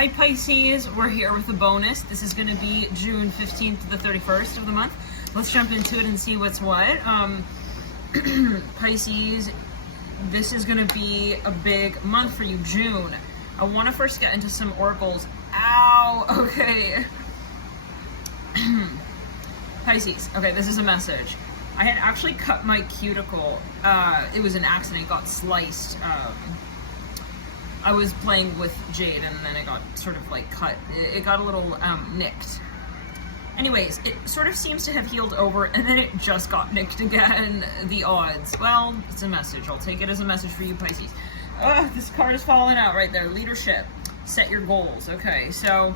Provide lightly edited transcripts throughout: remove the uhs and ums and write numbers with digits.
Hi Pisces, we're here with a bonus. This is going to be June 15th to the 31st of the month. Let's jump into it and see what's what. Pisces, this is going to be a big month for you, June. I want to first get into some oracles. Ow, okay. Pisces, okay, this is a message. I had actually cut my cuticle. It was an accident, it got sliced. I was playing with jade and then it got sort of like cut. It got a little nicked. Anyways, it sort of seems to have healed over and then it just got nicked again. The odds. Well, it's a message. I'll take it as a message for you, Pisces. This card is falling out right there. Leadership. Set your goals. Okay, so,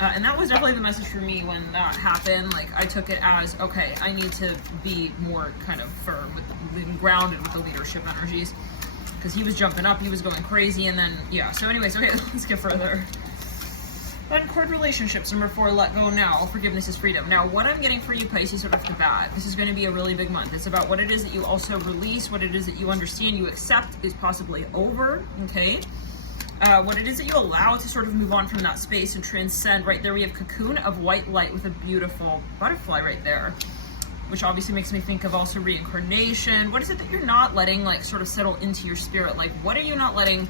and that was definitely the message for me when that happened. Like, I took it as, okay, I need to be more kind of firm, grounded with the leadership energies. Because he was jumping up, he was going crazy, and then, yeah. So anyways, okay, let's get further. Uncord relationships, number 4, let go now. Forgiveness is freedom. Now, what I'm getting for you, Pisces, right off the bat, this is going to be a really big month. It's about what it is that you also release, what it is that you understand, you accept is possibly over, okay? What it is that you allow to sort of move on from that space and transcend. Right there we have cocoon of white light with a beautiful butterfly right there, which obviously makes me think of also reincarnation. What is it that you're not letting like sort of settle into your spirit? Like, what are you not letting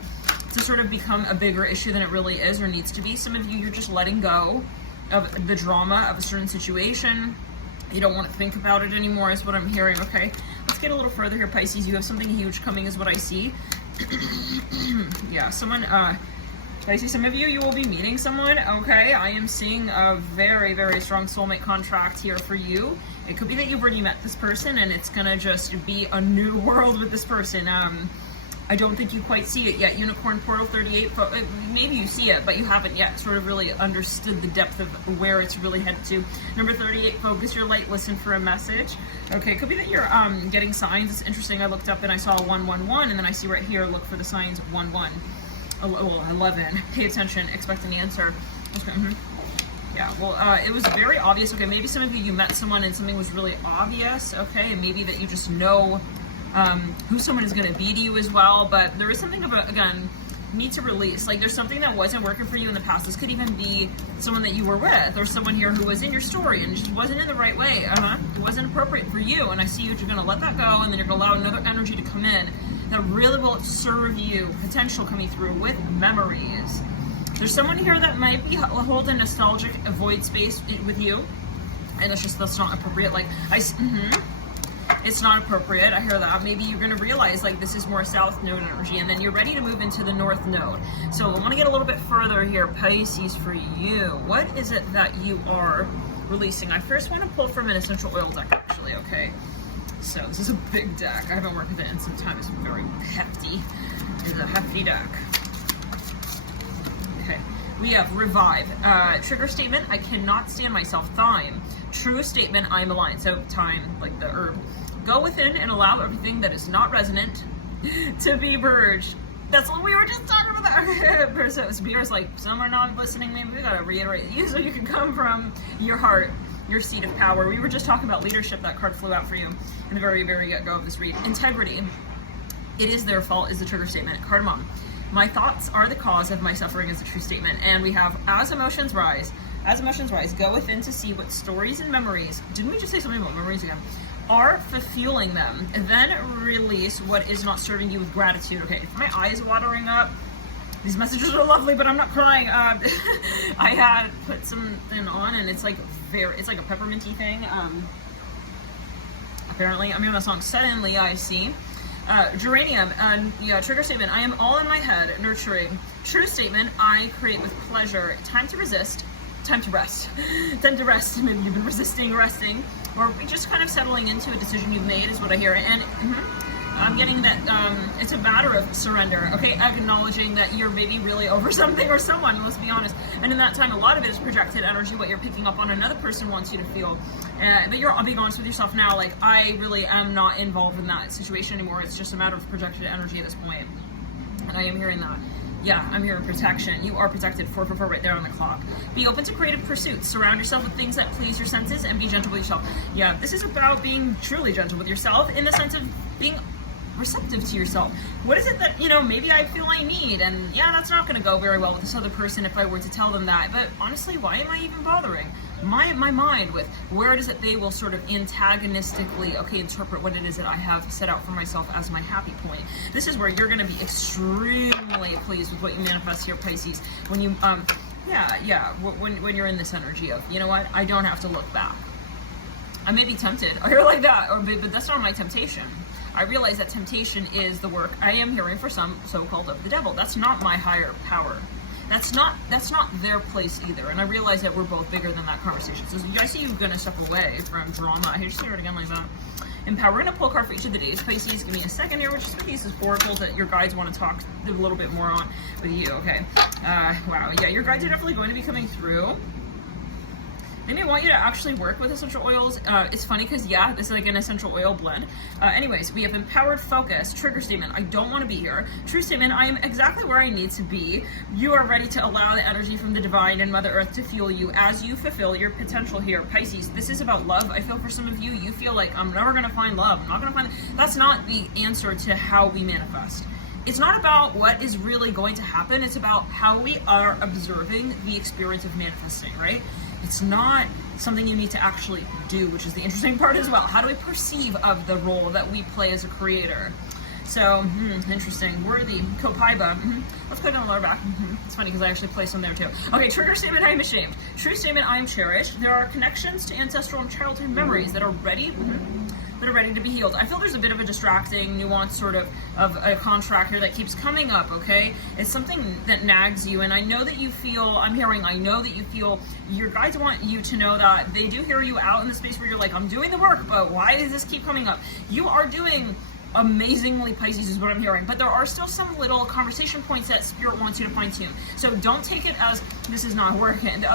to sort of become a bigger issue than it really is or needs to be? Some of you, you're just letting go of the drama of a certain situation. You don't want to think about it anymore is what I'm hearing, okay? Let's get a little further here, Pisces. You have something huge coming is what I see. Yeah, someone, Pisces, some of you, you will be meeting someone, okay? I am seeing a very, very strong soulmate contract here for you. It could be that you've already met this person and it's gonna just be a new world with this person. I don't think you quite see it yet. Unicorn Portal 38, maybe you see it, but you haven't yet sort of really understood the depth of where it's really headed to. Number 38, focus your light, listen for a message. Okay, it could be that you're getting signs. It's interesting, I looked up and I saw 111, and then I see right here, look for the signs of 11. Oh, 11. Pay attention, expect an answer. Okay. Yeah, well, it was very obvious. Okay, maybe some of you met someone and something was really obvious, okay, and maybe that you just know who someone is going to be to you as well, but there is something about, again, need to release. Like, there's something that wasn't working for you in the past. This could even be someone that you were with, or someone here who was in your story and just wasn't in the right way. It wasn't appropriate for you, and I see you're going to let that go, and then you're going to allow another energy to come in that really will serve you, potential coming through with memories. There's someone here that might be holding nostalgic void space with you, and it's just, that's not appropriate. Like, it's not appropriate. I hear that. Maybe you're going to realize like this is more south node energy, and then you're ready to move into the north node. So I want to get a little bit further here, Pisces, for you. What is it that you are releasing? I first want to pull from an essential oil deck, actually, okay? So this is a big deck. I haven't worked with it in some time. It's very hefty. It's a hefty deck. Okay. We have revive. Trigger statement, I cannot stand myself. Thyme. True statement, I am aligned. So thyme, like the herb. Go within and allow everything that is not resonant to be purged. That's what we were just talking about. So Beer's like, some are not listening. Maybe we gotta reiterate you so you can come from your heart, your seat of power. We were just talking about leadership. That card flew out for you in the very, very get-go of this read. Integrity. It is their fault is the trigger statement. Cardamom. My thoughts are the cause of my suffering is the true statement. And we have as emotions rise, go within to see what stories and memories, didn't we just say something about memories again, are fulfilling them. And then release what is not serving you with gratitude. Okay, if my eyes watering up, these messages are lovely, but I'm not crying. I had put something on and it's like it's like a pepperminty thing. Apparently, I'm hearing that song suddenly I see. Geranium, yeah, trigger statement, I am all in my head, nurturing. True statement, I create with pleasure. Time to resist, time to rest. Time to rest, maybe you've been resisting, resting, or just kind of settling into a decision you've made is what I hear. And I'm getting that it's a matter of surrender, okay? Acknowledging that you're maybe really over something or someone, let's be honest. And in that time, a lot of it is projected energy, what you're picking up on another person wants you to feel. But I'll be honest with yourself now, like, I really am not involved in that situation anymore. It's just a matter of projected energy at this point. And I am hearing that. Yeah, I'm hearing protection. You are protected. 444 right there on the clock. Be open to creative pursuits. Surround yourself with things that please your senses and be gentle with yourself. Yeah, this is about being truly gentle with yourself in the sense of being receptive to yourself. What is it that, you know, maybe I feel I need? And yeah, that's not going to go very well with this other person if I were to tell them that. But honestly, why am I even bothering my mind with where it is that they will sort of antagonistically, okay, interpret what it is that I have set out for myself as my happy point? This is where you're going to be extremely pleased with what you manifest here, Pisces. When you, when you're in this energy of, you know what, I don't have to look back. I may be tempted, I hear like that, but that's not my temptation. I realize that temptation is the work I am hearing for some so-called of the devil. That's not my higher power. That's not their place either. And I realize that we're both bigger than that conversation. So I see you're going to step away from drama. Here, just hear it again like that. And power. We're going to pull a card for each of the days. Pisces, give me a second here, which is for these oracles that your guides want to talk a little bit more on with you. Okay. Wow. Yeah, your guides are definitely going to be coming through. They may want you to actually work with essential oils. It's funny because, yeah, this is like an essential oil blend. Anyways, we have empowered focus, trigger statement, I don't want to be here. True statement, I am exactly where I need to be. You are ready to allow the energy from the divine and Mother Earth to fuel you as you fulfill your potential here. Pisces, this is about love. I feel for some of you, you feel like, I'm never going to find love. I'm not going to find it. That's not the answer to how we manifest. It's not about what is really going to happen. It's about how we are observing the experience of manifesting, right? It's not something you need to actually do, which is the interesting part as well. How do we perceive of the role that we play as a creator? So, interesting. Worthy, Copaiba. Let's put it on the lower back. It's funny because I actually play some there too. Okay, trigger statement, I am ashamed. True statement, I am cherished. There are connections to ancestral and childhood memories that are ready. That are ready to be healed. I feel there's a bit of a distracting, nuanced sort of a contract here that keeps coming up, okay? It's something that nags you, and I know that you feel, I know that you feel, your guides want you to know that they do hear you out in the space where you're like, I'm doing the work, but why does this keep coming up? You are doing amazingly, Pisces, is what I'm hearing, but there are still some little conversation points that Spirit wants you to fine tune. So don't take it as, this is not working.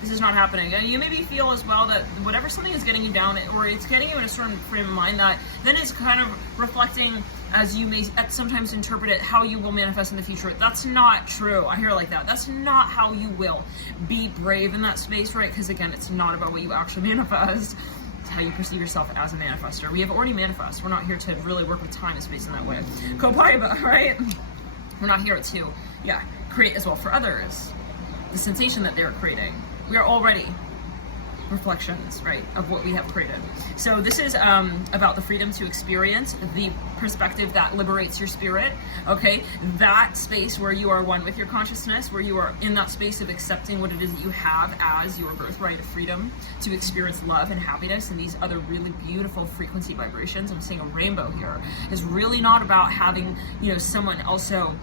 This is not happening. And you maybe feel as well that whatever something is getting you down, or it's getting you in a certain frame of mind, that then is kind of reflecting, as you may sometimes interpret it, how you will manifest in the future. That's not true. I hear it like that. That's not how you will. Be brave in that space, right? Because again, it's not about what you actually manifest. It's how you perceive yourself as a manifester. We have already manifest. We're not here to really work with time and space in that way. Copaiba, right? We're not here to, create as well for others. The sensation that they're creating. We are already reflections, right, of what we have created. So this is about the freedom to experience, the perspective that liberates your spirit, okay? That space where you are one with your consciousness, where you are in that space of accepting what it is that you have as your birthright of freedom to experience love and happiness and these other really beautiful frequency vibrations. I'm seeing a rainbow here. Is really not about having, someone also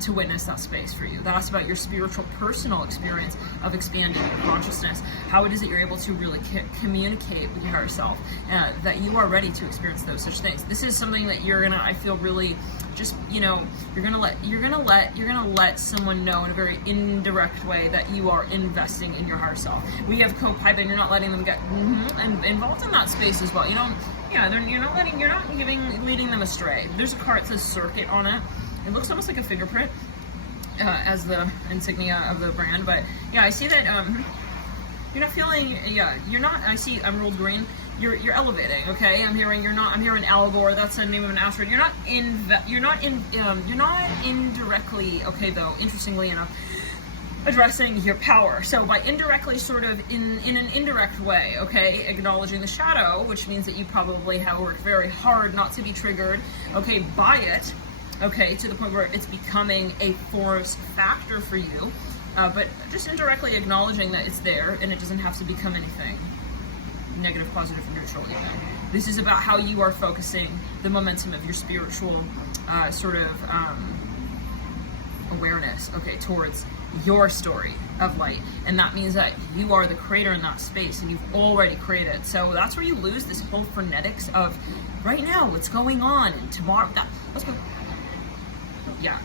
to witness that space for you. That's about your spiritual personal experience of expanding your consciousness, how it is that you're able to really communicate with yourself, that you are ready to experience those such things. This is something that you're gonna, I feel really just, you're gonna let someone know in a very indirect way that you are investing in your higher self. We have co-pipe, and you're not letting them get involved in that space as well. You're not leading them astray. There's a card that says circuit on it. It looks almost like a fingerprint as the insignia of the brand, but yeah, I see that you're not feeling, you're not, I see emerald green, you're elevating, okay? I'm hearing Algor, that's the name of an asteroid. You're not indirectly, okay, though, interestingly enough, addressing your power. So by indirectly, sort of in an indirect way, okay, acknowledging the shadow, which means that you probably have worked very hard not to be triggered, okay, by it, okay, to the point where it's becoming a force factor for you, but just indirectly acknowledging that it's there and it doesn't have to become anything negative, positive, or neutral even. This is about how you are focusing the momentum of your spiritual awareness, okay, towards your story of light. And that means that you are the creator in that space and you've already created. So that's where you lose this whole frenetics of right now, what's going on, and tomorrow, let's go. Yeah,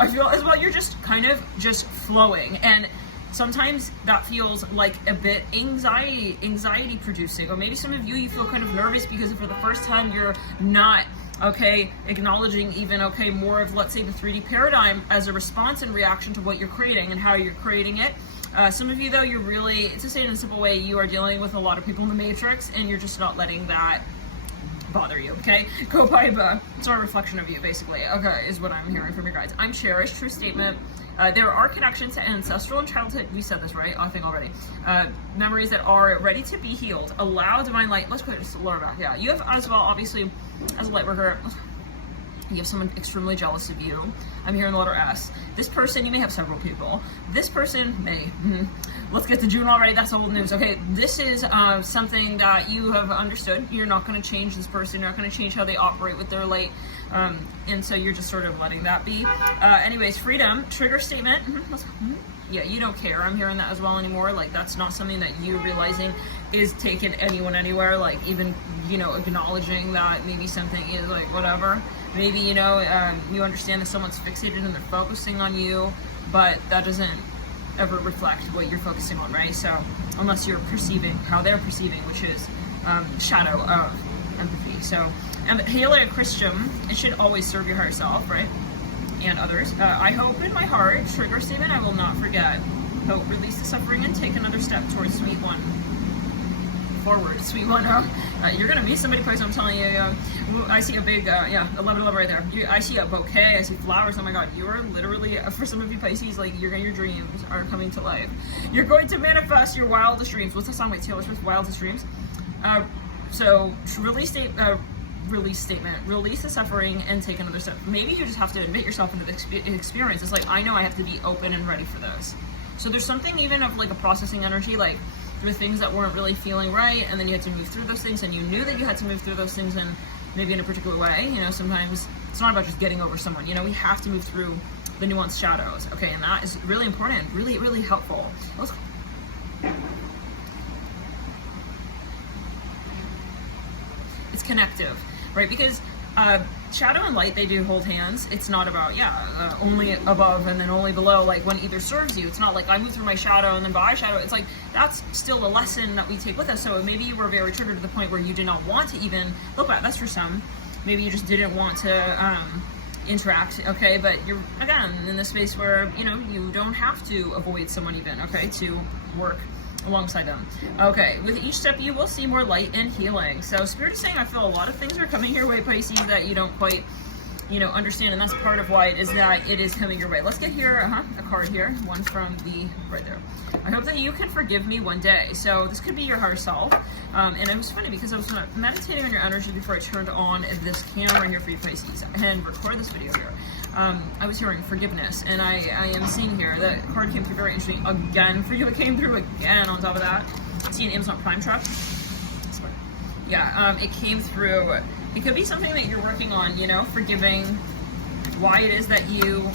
I feel as well, you're just kind of just flowing, and sometimes that feels like a bit anxiety producing, or maybe some of you feel kind of nervous because for the first time you're not, okay, acknowledging even, okay, more of, let's say, the 3D paradigm as a response and reaction to what you're creating and how you're creating it. Some of you, though, you're really, to say it in a simple way, you are dealing with a lot of people in the matrix, and you're just not letting that bother you, okay? Go by, it's not a reflection of you, basically, okay, is what I'm hearing from your guides. I'm cherished, true statement. There are connections to ancestral and childhood, we said this, right? I think already. Memories that are ready to be healed. Allow divine light, let's put it just lower back, yeah. You have as well, obviously, as a light worker, you have someone extremely jealous of you. I'm hearing the letter S. This person, you may have several people. This person may. Let's get to June already. That's old news. Okay, this is something that you have understood. You're not going to change this person. You're not going to change how they operate with their light. And so you're just sort of letting that be. Anyways, freedom. Trigger statement. Yeah, you don't care. I'm hearing that as well anymore. Like, that's not something that you realizing is taking anyone anywhere. Like, even, you know, acknowledging that maybe something is like, whatever. Maybe, you know, you understand that someone's fixated and they're focusing on you, but that doesn't ever reflect what you're focusing on, right? So, unless you're perceiving how they're perceiving, which is shadow of empathy. So, hail a Christian, it should always serve your higher self, right? And others. I hope in my heart, trigger statement, I will not forget. Hope, release the suffering and take another step towards sweet one. Forward, sweet one. You're gonna meet somebody, Pisces, I'm telling you. I see a big, 11 right there. I see a bouquet, I see flowers. Oh my God, you are literally, for some of you Pisces, like your dreams are coming to life. You're going to manifest your wildest dreams. What's the song by Taylor Swift, Wildest Dreams? So release statement, release the suffering and take another step. Maybe you just have to admit yourself into the experience. It's like, I know I have to be open and ready for this. So there's something even of like a processing energy, like there were things that weren't really feeling right, and then you had to move through those things, and you knew that you had to move through those things in maybe in a particular way. You know, sometimes it's not about just getting over someone. You know, we have to move through the nuanced shadows, okay? And that is really important, really, really helpful. It's connective, right? Because shadow and light, they do hold hands. It's not about, only above and then only below, like when either serves you. It's not like I move through my shadow and then by shadow. It's like, that's still a lesson that we take with us. So maybe you were very triggered to the point where you did not want to even look back. That's for some. Maybe you just didn't want to interact, okay? But you're, again, in this space where, you know, you don't have to avoid someone even, okay, to work alongside them. Okay, with each step you will see more light and healing. So Spirit is saying, I feel a lot of things are coming your way, Pisces, that you don't quite, you know, understand, and that's part of why it is that it is coming your way. Let's get here, a card here, one from the, right there. I hope that you can forgive me one day. So this could be your higher self. And it was funny because I was meditating on your energy before I turned on this camera here for you, Pisces, and recorded this video here. I was hearing forgiveness, and I am seeing here that card came through very interesting again for you. It came through again on top of that. See an Amazon Prime truck? Yeah, it came through. It could be something that you're working on, you know, forgiving why it is that you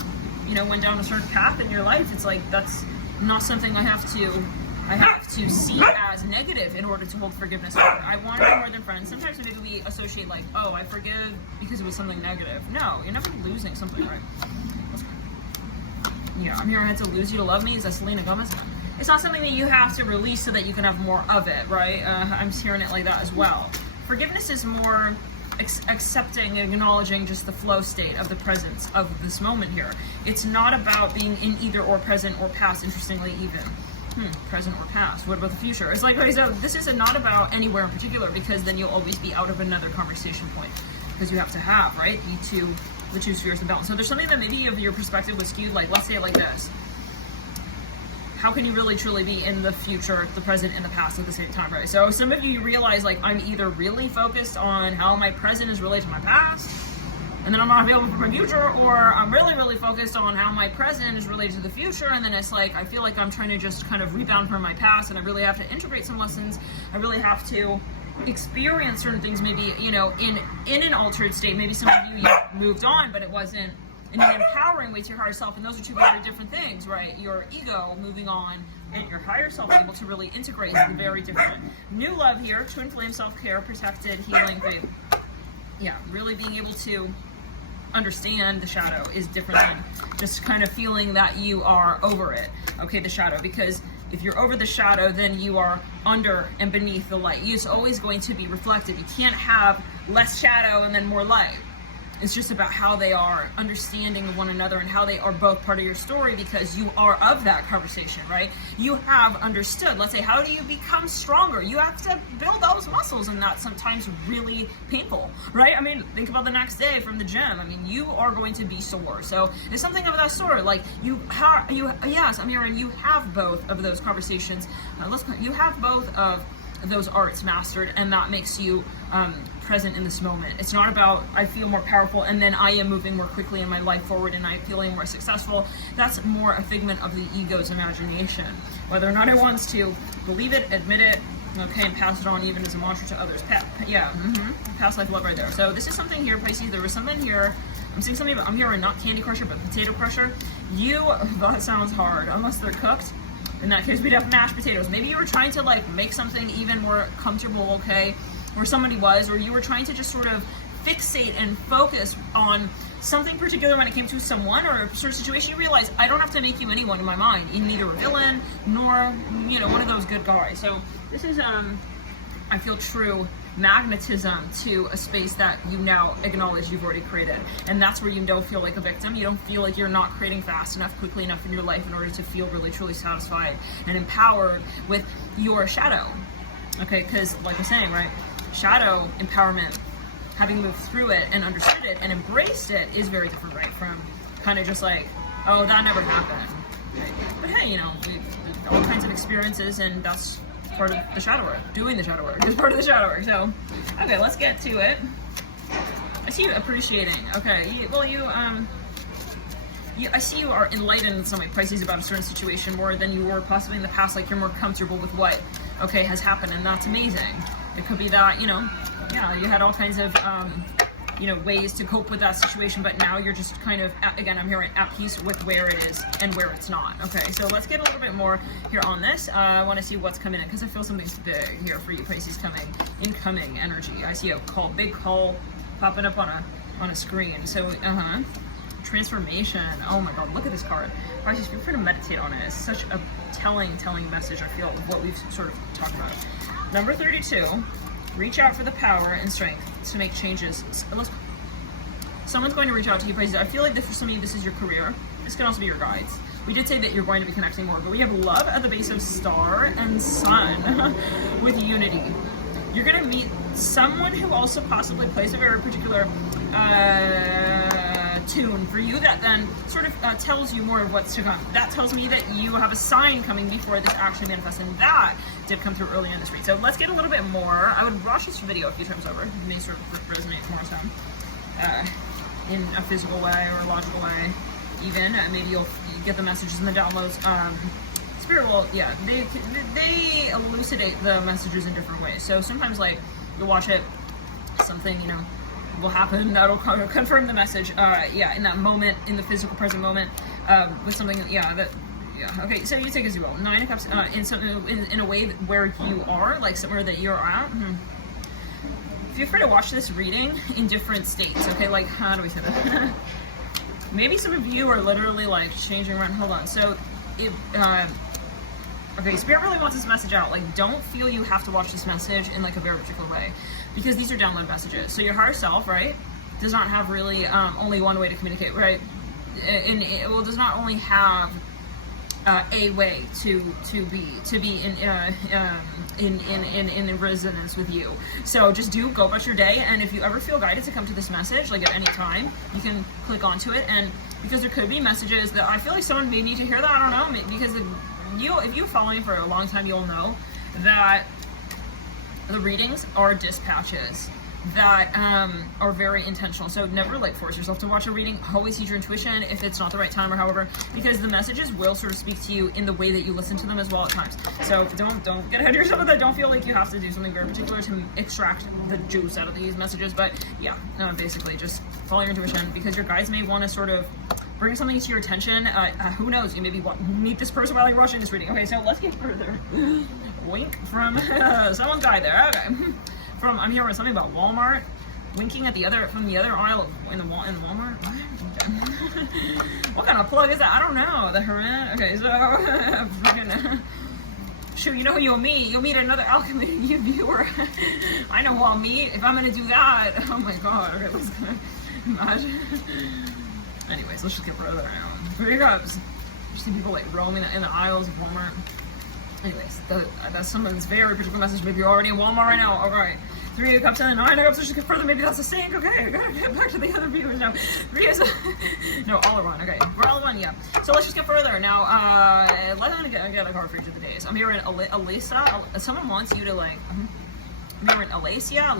know, went down a certain path in your life. It's like, that's not something I have to see as negative in order to hold forgiveness over. I want to be more than friends. Sometimes maybe we associate like, oh, I forgive because it was something negative. No, you're never losing something, right? Yeah, I'm here. I had to lose you to love me. Is that Selena Gomez? It's not something that you have to release so that you can have more of it, right? I'm hearing it like that as well. Forgiveness is more accepting and acknowledging just the flow state of the presence of this moment here. It's not about being in either or present or past, interestingly even. Present or past. What about the future? It's like, so this is not about anywhere in particular, because then you'll always be out of another conversation point, because you have to have, right, the two spheres of balance. So there's something that maybe of your perspective was skewed, like, let's say it like this. How can you really truly be in the future, the present, and the past at the same time, right? So some of you realize, like, I'm either really focused on how my present is related to my past, and then I'm not available for my future, or I'm really, really focused on how my present is related to the future, and then it's like, I feel like I'm trying to just kind of rebound from my past, and I really have to integrate some lessons. I really have to experience certain things, maybe, you know, in an altered state. Maybe some of you moved on, but it wasn't in an empowering way to your higher self, and those are two very different things, right? Your ego moving on, and your higher self able to really integrate is very different. New love here, twin flame, self-care, protected, healing, great. Yeah, really being able to understand the shadow is different than just kind of feeling that you are over it, okay, the shadow, because if you're over the shadow, then you are under and beneath the light. It's always going to be reflected. You can't have less shadow and then more light. It's just about how they are understanding of one another and how they are both part of your story, because you are of that conversation, right? You have understood. Let's say, how do you become stronger? You have to build those muscles, and that's sometimes really painful, right? I mean, think about the next day from the gym. I mean, you are going to be sore. So it's something of that sort. Like yes, I'm here, and you have both of those conversations. You have both of those arts mastered, and that makes you present in this moment. It's not about I feel more powerful and then I am moving more quickly in my life forward and I'm feeling more successful. That's more a figment of the ego's imagination. Whether or not it wants to believe it, admit it, okay, and pass it on even as a mantra to others. Past life love right there. So this is something here, Pisces. There was something here. I'm seeing something. I'm hearing not candy crusher, but potato crusher. That sounds hard, unless they're cooked. In that case, we'd have mashed potatoes. Maybe you were trying to like make something even more comfortable, okay? Or somebody was, or you were trying to just sort of fixate and focus on something particular when it came to someone or a certain situation. You realize, I don't have to make you anyone in my mind. You're neither a villain nor, one of those good guys. So this is, I feel, true magnetism to a space that you now acknowledge you've already created. And that's where you don't feel like a victim. You don't feel like you're not creating fast enough, quickly enough in your life in order to feel really, truly satisfied and empowered with your shadow. Okay, because like I'm saying, right, shadow empowerment, having moved through it and understood it and embraced it, is very different, right, from kind of just like, oh, that never happened. But hey, we've all kinds of experiences, and that's part of the shadow work. Doing the shadow work is part of the shadow work. So, okay, let's get to it. I see you appreciating. Okay, I see you are enlightened in some way, Pisces, about a certain situation more than you were possibly in the past. Like you're more comfortable with what, okay, has happened, and that's amazing. It could be that, you had all kinds of, ways to cope with that situation, but now you're just kind of, again, I'm hearing at peace with where it is and where it's not. Okay, so let's get a little bit more here on this. I want to see what's coming in, because I feel something's big here for you, Pisces, incoming energy. I see a big call popping up on a screen. So, transformation. Oh my God, look at this card. Pisces, feel free to meditate on it. It's such a telling message, I feel, of what we've sort of talked about. Number 32, reach out for the power and strength to make changes. Someone's going to reach out to you, Pisces. I feel like for some of you, this is your career. This can also be your guides. We did say that you're going to be connecting more, but we have love at the base of star and sun with unity. You're going to meet someone who also possibly plays a very particular tune for you that then sort of tells you more of what's to come. That tells me that you have a sign coming before this actually manifests, and that did come through earlier in this read. So let's get a little bit more. I would watch this video a few times over. It may sort of resonate more so in a physical way or a logical way even. Maybe you'll get the messages and the downloads. Spirit will, they elucidate the messages in different ways. So sometimes, like, you'll watch it, something, will happen that'll confirm the message, in that moment, in the physical present moment, with something, okay, so you take as you will. 9 of Cups, in a way where you are, like somewhere that you're at. Feel free to watch this reading in different states, okay, like, how do we say that? Maybe some of you are literally, like, changing around. Hold on, so, okay, Spirit really wants this message out. Like, don't feel you have to watch this message in, like, a very particular way, because these are download messages. So your higher self, right, does not have really only one way to communicate, right? Does not only have a way to be in resonance with you. So just go about your day, and if you ever feel guided to come to this message, like at any time, you can click onto it. And because there could be messages that I feel like someone may need to hear that, I don't know, because if you follow me for a long time, you'll know that the readings are dispatches that are very intentional. So never like force yourself to watch a reading. Always use your intuition if it's not the right time or however, because the messages will sort of speak to you in the way that you listen to them as well at times. So don't get ahead of yourself with that. Don't feel like you have to do something very particular to extract the juice out of these messages. But basically just follow your intuition, because your guides may want to sort of bring something to your attention. Who knows? You maybe meet this person while you're watching this reading. Okay, so let's get further. Wink from someone's guide there. Okay. I'm hearing something about Walmart, winking at the other aisle in Walmart. What kind of plug is that? I don't know. The Hermit. Okay, so shoot, you know who you'll meet? You'll meet another alchemy viewer. I know who I'll meet if I'm gonna do that. Oh my God. Okay, let's go. Imagine. Anyways, let's just get further now. 3 of Cups. You see people like roaming in the aisles of Walmart. Anyways, that's someone's very particular message. Maybe you're already in Walmart right now. All right. 3 of Cups and 9 of Cups. Let's just get further. Maybe that's a sync. Okay, I gotta get back to the other viewers now. 3 is no, all around. Okay, we're all around. Yeah. So let's just get further now. Let's get a card for each of the days. I'm hearing Elisa. Someone wants you to like. I'm hearing Alicio.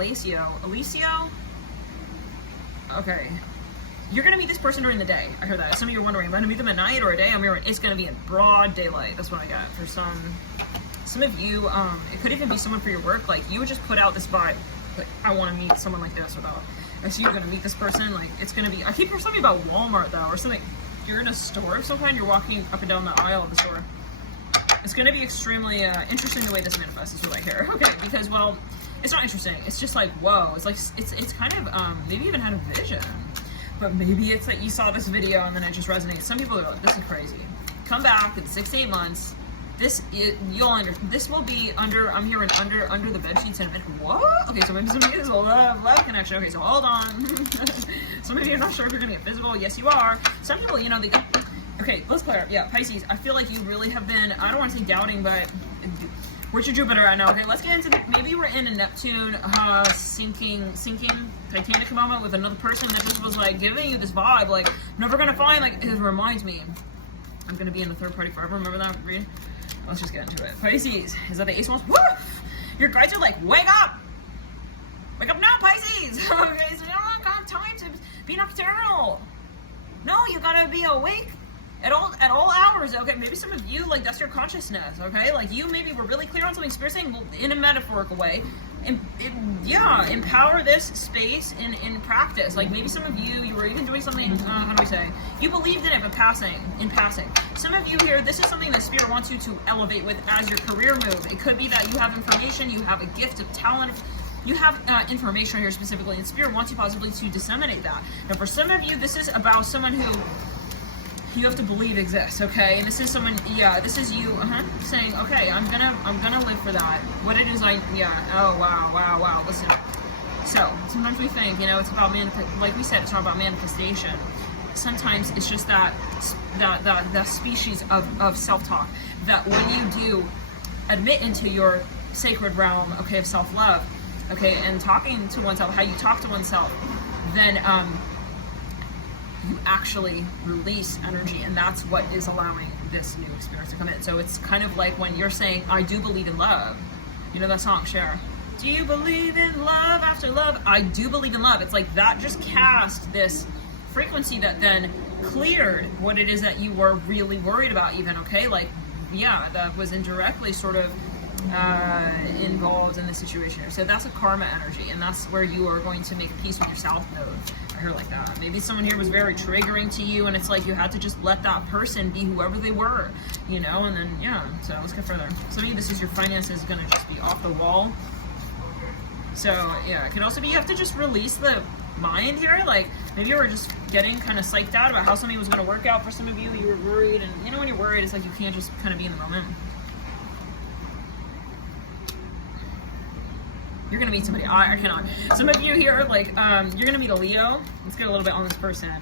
Okay. You're going to meet this person during the day. I heard that. Some of you are wondering, am I going to meet them at night or a day? I'm hearing it's going to be in broad daylight. That's what I got. For some of you, it could even be someone for your work. Like, you would just put out this vibe. Like, I want to meet someone like this. And so you're going to meet this person. Like, it's going to be, I keep hearing something about Walmart, though, or something. You're in a store of some kind. You're walking up and down the aisle of the store. It's going to be extremely interesting the way this manifests is what I hear. Okay, because, well, it's not interesting. It's just like, whoa. It's like, it's kind of, maybe even had a vision. But maybe it's that you saw this video and then it just resonates. Some people are like, this is crazy. Come back in 6 to 8 months. This will be under, I'm hearing under the bed sheets and what? Okay, so maybe some of you is a love connection. Okay, so hold on. Some of you are not sure if you're gonna get physical. Yes, you are. Some people, you know, okay, let's clear up. Yeah, Pisces, I feel like you really have been, I don't want to say doubting, but where's your Jupiter right now? Okay, let's get into maybe we're in a Neptune sinking Titanic moment with another person that just was like giving you this vibe, like never gonna find, like it reminds me, I'm gonna be in the third party forever. Remember that read? Let's just get into it. Pisces, is that the Ace of Wands? Woo! Your guides are like, wake up now, Pisces. Okay, so you don't have time to be nocturnal. No, you gotta be awake at all hours. Okay, maybe some of you, like, that's your consciousness. Okay, like you maybe were really clear on something. Spirit saying, well, in a metaphorical way, empower this space in practice. Like maybe some of you were even doing something. How do I say? You believed in it, but in passing. Some of you here, this is something that Spirit wants you to elevate with as your career move. It could be that you have information, you have a gift of talent. You have information here specifically, and Spirit wants you possibly to disseminate that. Now, for some of you, this is about someone who you have to believe exists, okay? And this is someone, this is you, saying, okay, I'm gonna live for that. What it is, oh, wow, listen. So, sometimes we think, it's about, like we said, it's not about manifestation. Sometimes it's just that species of self-talk, that when you do admit into your sacred realm, okay, of self-love, okay, and talking to oneself, how you talk to oneself, then you actually release energy, and that's what is allowing this new experience to come in. So it's kind of like when you're saying, I do believe in love. You know that song, Cher? Do you believe in love after love? I do believe in love. It's like that just cast this frequency that then cleared what it is that you were really worried about even, okay? Like, that was indirectly sort of involved in the situation. So that's a karma energy, and that's where you are going to make peace with your south node. I heard like that. Maybe someone here was very triggering to you, and it's like you had to just let that person be whoever they were, and then, so let's go further. Some of you, this is your finances going to just be off the wall. So, it can also be you have to just release the mind here. Like, maybe you were just getting kind of psyched out about how something was going to work out for some of you. You were worried, and, when you're worried, it's like you can't just kind of be in the moment. You're gonna meet somebody. I cannot. Some of you here, like, you're gonna meet a Leo. Let's get a little bit on this person.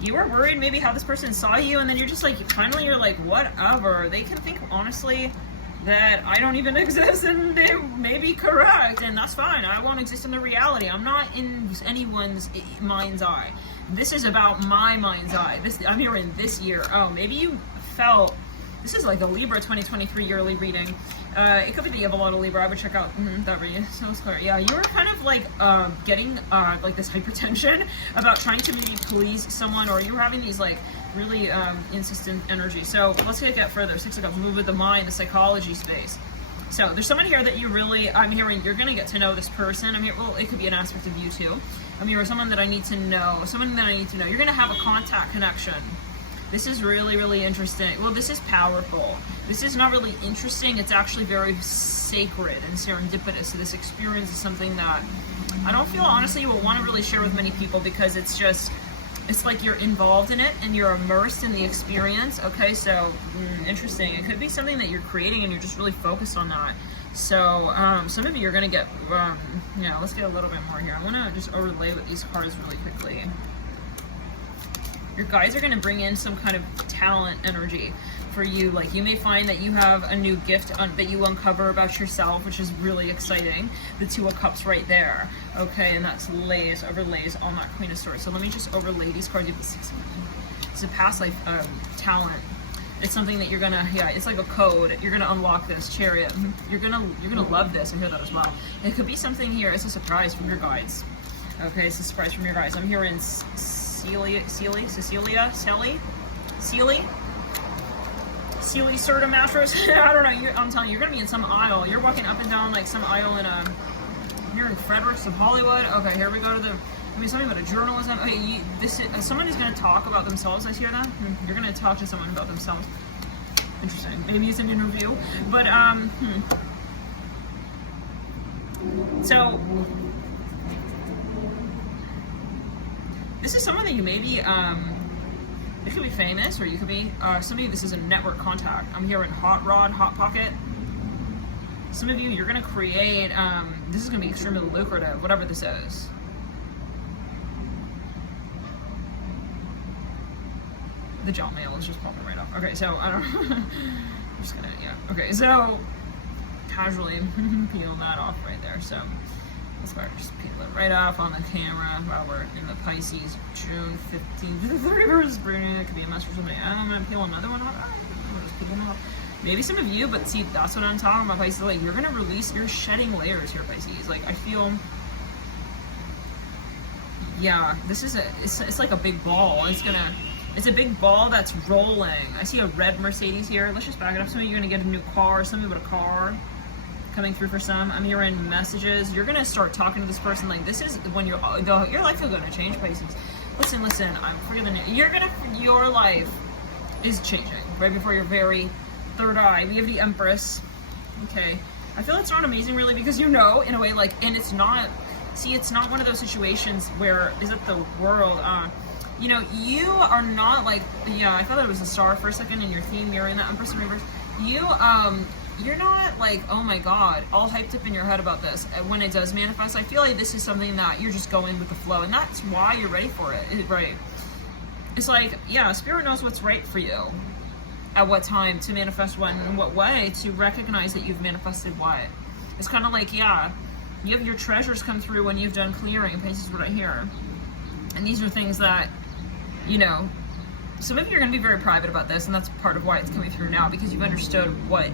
You were worried maybe how this person saw you, and then you're just like, finally you're like, whatever. They can think honestly that I don't even exist, and they may be correct, and that's fine. I won't exist in the reality. I'm not in anyone's mind's eye. This is about my mind's eye. I'm here in this year. Oh, maybe you felt. This is like the Libra 2023 yearly reading. It could be the Evolota Libra. I would check out that reading. So it's clear. Yeah, you were kind of like getting like this hypertension about trying to maybe please someone, or you were having these like really insistent energy. So let's get further. 6 of Cups, move with the mind, the psychology space. So there's someone here that you really, I'm hearing you're going to get to know this person. I'm here, well, it could be an aspect of you too. I'm hearing someone that I need to know. You're going to have a contact connection. This is really, really interesting. Well, this is powerful. This is not really interesting. It's actually very sacred and serendipitous. So this experience is something that I don't feel, honestly, you will want to really share with many people, because it's like you're involved in it and you're immersed in the experience. Okay, so interesting. It could be something that you're creating and you're just really focused on that. So some of you are going to get, let's get a little bit more here. I'm going to just overlay with these cards really quickly. Your guides are going to bring in some kind of talent energy for you. Like you may find that you have a new gift that you uncover about yourself, which is really exciting. The Two of Cups right there. Okay, and that's overlays on that Queen of Swords. So let me just overlay these cards. You have the 6 of them. It's a past life talent. It's something that you're gonna, yeah, it's like a code. You're gonna unlock this Chariot. You're gonna love this. I hear that as well. It could be something here. It's a surprise from your guides. Okay, it's a surprise from your guides. I'm hearing Sealy Serta mattress. I don't know. I'm telling you, you're gonna be in some aisle. You're walking up and down like some aisle in a. You're in Fredericks of Hollywood. Okay, here we go to the. I mean, something about a journalism. Okay, someone is gonna talk about themselves. I hear that. You're gonna talk to someone about themselves. Interesting. Maybe it's an interview, but So this is someone that you maybe it could be famous, or you could be somebody. This is a network contact. I'm hearing hot rod, hot pocket. Some of you, you're gonna create. This is gonna be extremely lucrative, whatever this is. The jump mail is just popping right off. Okay, so I don't. I'm just gonna, yeah. Okay, so casually peel that off right there. So let's go just peel it right off on the camera while we're in the Pisces, June 15th. The reverse burning. It could be a mess for somebody. I'm gonna peel another one off. I'm just peel them off. Maybe some of you, but see, that's what I'm talking about, Pisces. Like, you're gonna release, you're shedding layers here, Pisces. Like, I feel, yeah, this is it's like a big ball. It's a big ball that's rolling. I see a red Mercedes here. Let's just back it up. Some of you are gonna get a new car. Some of you with a car coming through for some. I'm hearing messages. You're gonna start talking to this person. Like, this is when your life is gonna change, Pisces. Listen. I'm forgetting it. Your life is changing right before your very third eye. We have the Empress. Okay, I feel it's not amazing really, because in a way, like, and it's not. See, it's not one of those situations where is it the world. You are not like, yeah, I thought that it was a star for a second in your theme. You're in the Empress in reverse. You're not like, oh my God, all hyped up in your head about this. When it does manifest, I feel like this is something that you're just going with the flow, and that's why you're ready for it, right? It's like, yeah, Spirit knows what's right for you, at what time to manifest what, and in what way to recognize that you've manifested what. It's kind of like, yeah, you have your treasures come through when you've done clearing. This is what I hear. And these are things that, some of you are going to be very private about this, and that's part of why it's coming through now, because you've understood what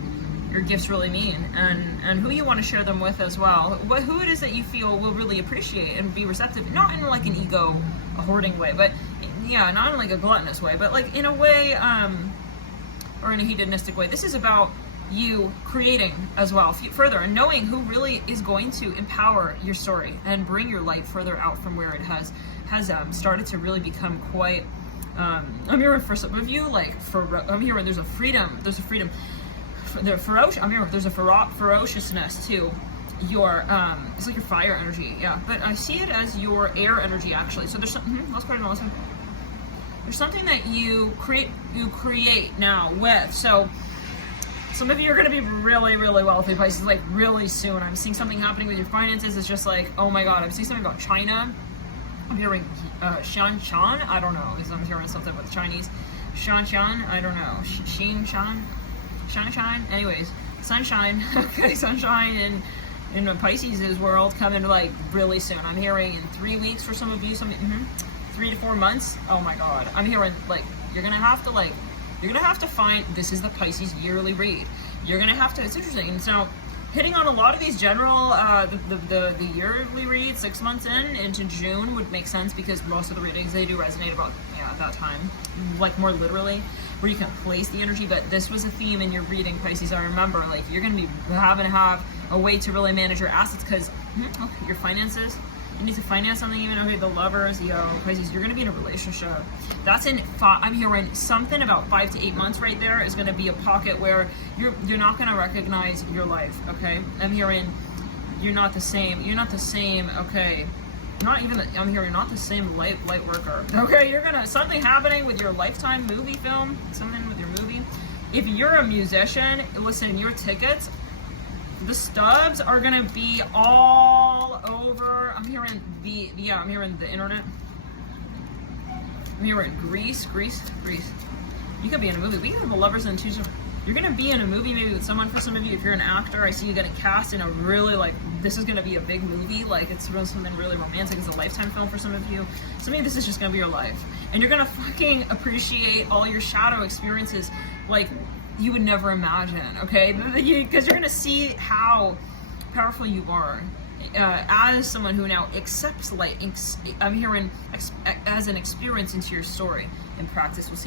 your gifts really mean, and who you want to share them with as well. Who it is that you feel will really appreciate and be receptive, not in like an ego, a hoarding way, but yeah, not in like a gluttonous way, but like in a way, or in a hedonistic way. This is about you creating as well further, and knowing who really is going to empower your story and bring your light further out from where it has started to really become quite. I'm hearing for some of you, like, I'm hearing there's a freedom. There's a ferociousness to your, it's like your fire energy, yeah. But I see it as your air energy, actually. So there's something, there's something that you create now with. So some of you are going to be really, really wealthy, Pisces, like really soon. I'm seeing something happening with your finances. It's just like, oh my God, I'm seeing something about China. I'm hearing Shan, I don't know. I'm hearing something with Chinese. Shan, I don't know. Shine. Anyways, sunshine. Okay, sunshine in Pisces' world coming like really soon. I'm hearing in 3 weeks for some of you, 3 to 4 months. Oh my God. I'm hearing like you're gonna have to find. This is the Pisces yearly read. You're gonna have to. It's interesting. And so, hitting on a lot of these general, the yearly read 6 months into June would make sense, because most of the readings, they do resonate about, at that time, like more literally, where you can place the energy. But this was a theme in your reading, Pisces. I remember, like, you're going to be having to have a way to really manage your assets, because your finances, you need to finance something even. Okay, the Lovers, Pisces, you're going to be in a relationship. That's I'm hearing something about 5 to 8 months right there is going to be a pocket where you're not going to recognize your life, okay? I'm hearing you're not the same, okay? I'm hearing not the same light worker, okay? Something happening with your Lifetime movie film, something with your movie. If you're a musician, listen, your tickets, the stubs are gonna be all over. I'm hearing the internet. I'm hearing Greece. You could be in a movie. We have the lovers and two. You're gonna be in a movie maybe with someone. For some of you, if you're an actor, I see you getting cast in a really, like, this is gonna be a big movie. Like, it's something really romantic. It's a lifetime film for some of you. So maybe this is just gonna be your life, and you're gonna fucking appreciate all your shadow experiences like you would never imagine. Okay, because you're gonna see how powerful you are. As someone who now accepts light, I'm hearing as an experience into your story. In practice, we'll see.